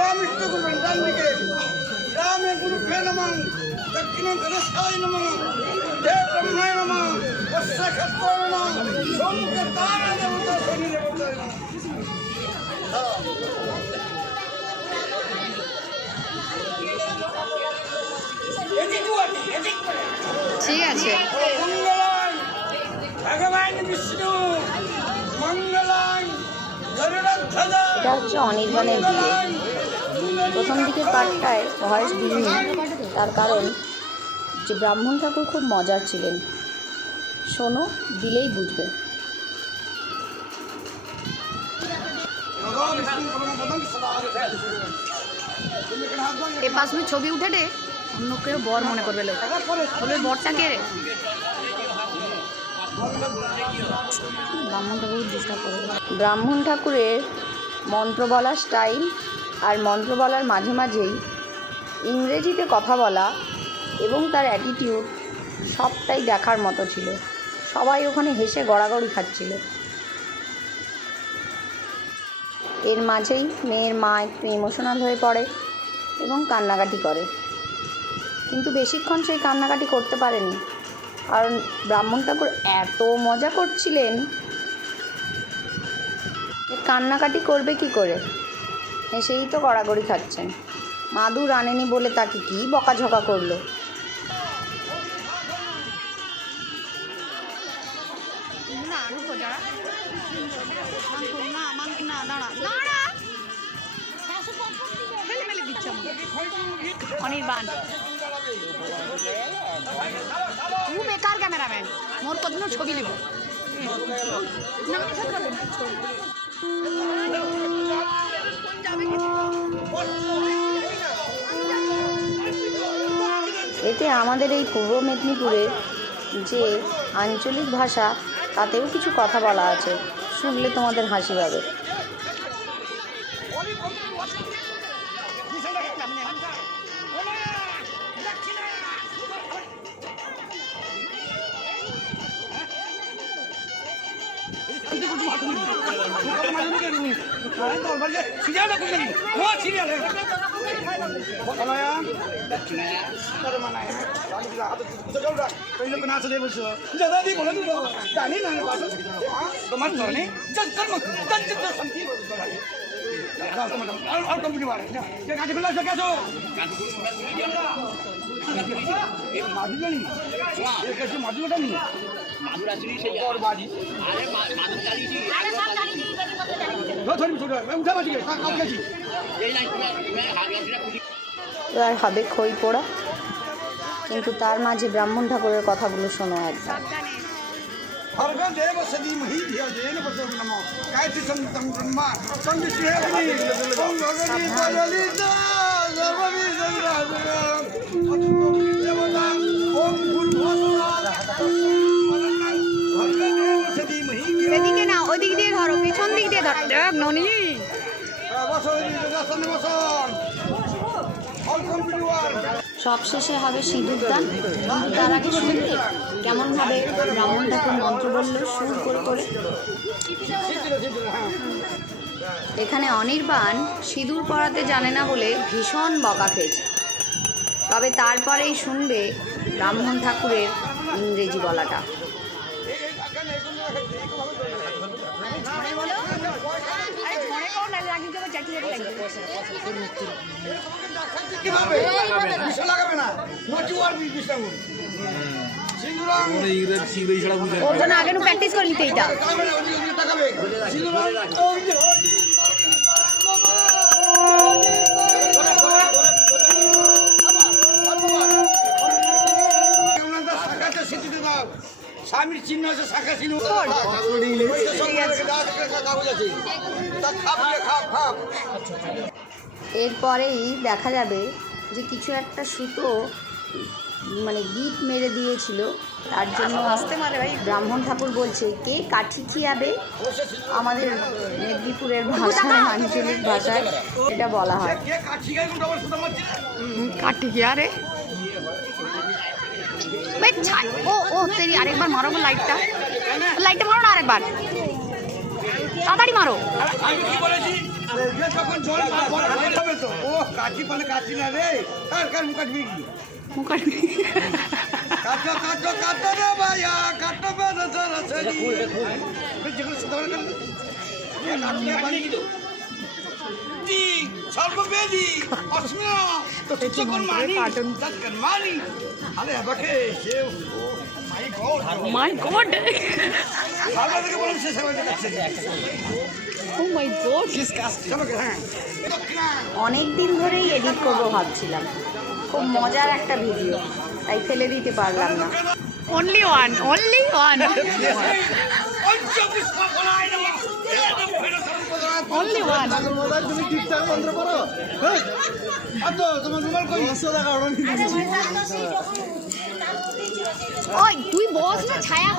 রামিষ্ট করবেন ডান দিকে। রামে গুরুভ্যে নমঃ, দক্ষিণে ধনেশায় নমঃ, দেব ব্রহ্মায় নমঃ, তস্যৈ ক্ষেত্রায় নমঃ, সম্মুখে তারা দেবতা শনি দেবতায় নমঃ। ঠিক আছে। মঙ্গলাং ভগবান বিষ্ণু মঙ্গলাং গরুড়ধ্বজা। এটা হচ্ছে অনির্বাণের বিয়ে। প্রথম দিকের পাঠটায় ভয়েস দিইনি, তার কারণ যে ব্রাহ্মণ ঠাকুর খুব মজার ছিলেন। শোনো, দিলেই বুঝবে। এ পাশ में ছবি উঠে রে, অন্য কেউ বর মনে করবে, লোক বলবে বরটা কে রে। ব্রাহ্মণ ঠাকুরের মন্ত্র বলার স্টাইল আর মন্ত্র বলার মাঝে মাঝেই ইংরেজিতে কথা বলা এবং তার অ্যাটিটিউড সবটাই দেখার মতো ছিল। সবাই ওখানে হেসে গড়াগড়ি খাচ্ছিল। এর মাঝেই মেয়ের মা একটু ইমোশনাল হয়ে পড়ে এবং কান্নাকাটি করে, কিন্তু বেশিক্ষণ সেই কান্নাকাটি করতে পারেনি, কারণ ব্রাহ্মণ ঠাকুর এত মজা করছিলেন। কান্নাকাটি করবে কি করে, হেসেই তো গড়াগড়ি খাচ্ছেন। মাদুর আনেনি বলে তাকে কি বকাঝকা করলো। অনির্বাণ তুই বেকার ক্যামেরাম্যান, মোর কত ছবি নেব এতে আমাদের এই পূর্ব মেদিনীপুরের যে আঞ্চলিক ভাষা, তাতেও কিছু কথা বলা আছে, শুনলে তোমাদের হাসি পাবে। এবার হবে খই পোড়া, কিন্তু তার মাঝে ব্রাহ্মণ ঠাকুরের কথাগুলো শোনো একবার। এদিকে না, ওই দিক দিয়ে ধরো, পেছন দিক দিয়ে ধর। ননি সবশেষে হবে সিঁদুর দান। তার আগে শুনবে কেমনভাবে ব্রাহ্মণ ঠাকুর মন্ত্র বলল সুর করে করে। এখানে অনির্বাণ সিঁদুর পরাতে জানে না বলে ভীষণ বকা খেয়েছে, তবে তারপরেই শুনবে ব্রাহ্মণ ঠাকুরের ইংরেজি বলাটা। ওর জন্য আগে প্র্যাকটিস করে নিতে এইটা। স্বামীর চিহ্ন আছে, শাখা চিহ্ন। এরপরেই দেখা যাবে যে কিছু একটা সুতো মানে গিট মেরে দিয়েছিল, তার জন্য ব্রাহ্মণ ঠাকুর বলছে কে কাঠি খিয়াবে। আমাদের মেদিনীপুরের ভাষায়, আঞ্চলিক ভাষায় এটা বলা হয় কাঠি খিয়া রে। ও তেরি, আরেকবার মারো লাইটটা, লাইটটা মারো না আরেকবার, তাড়াতাড়ি মারো। যে তখন জল বড় হবে তো ও কাঠি পালে কাঠি না রে কার মুখ কাটবি কি কাটো কাটো কাটো রে ভাইয়া কাটো বেদা সারা সরি যেগুলো সুন্দর করে কাটলে বাড়ি দিও জি সর্ববেদী অসমিয়া তখন মানি তখন মানি আরে আবাকে সে মাই গড সারা থেকে বলেন সে সবাই কাছে ও মাই গড সবাই হ্যাঁ অনেক দিন ধরেই এডিট করবো ভাবছিলাম, খুব মজার একটা ভিডিও, তাই ফেলে দিতে পারলাম না। Only one. Only one. তুমি ঠিকঠাক মন্ত্র করো হ্যাঁ তোমার রুমাল কই 500 টাকা অর্ডার নিয়ে ওই তুই বস না, ছায়া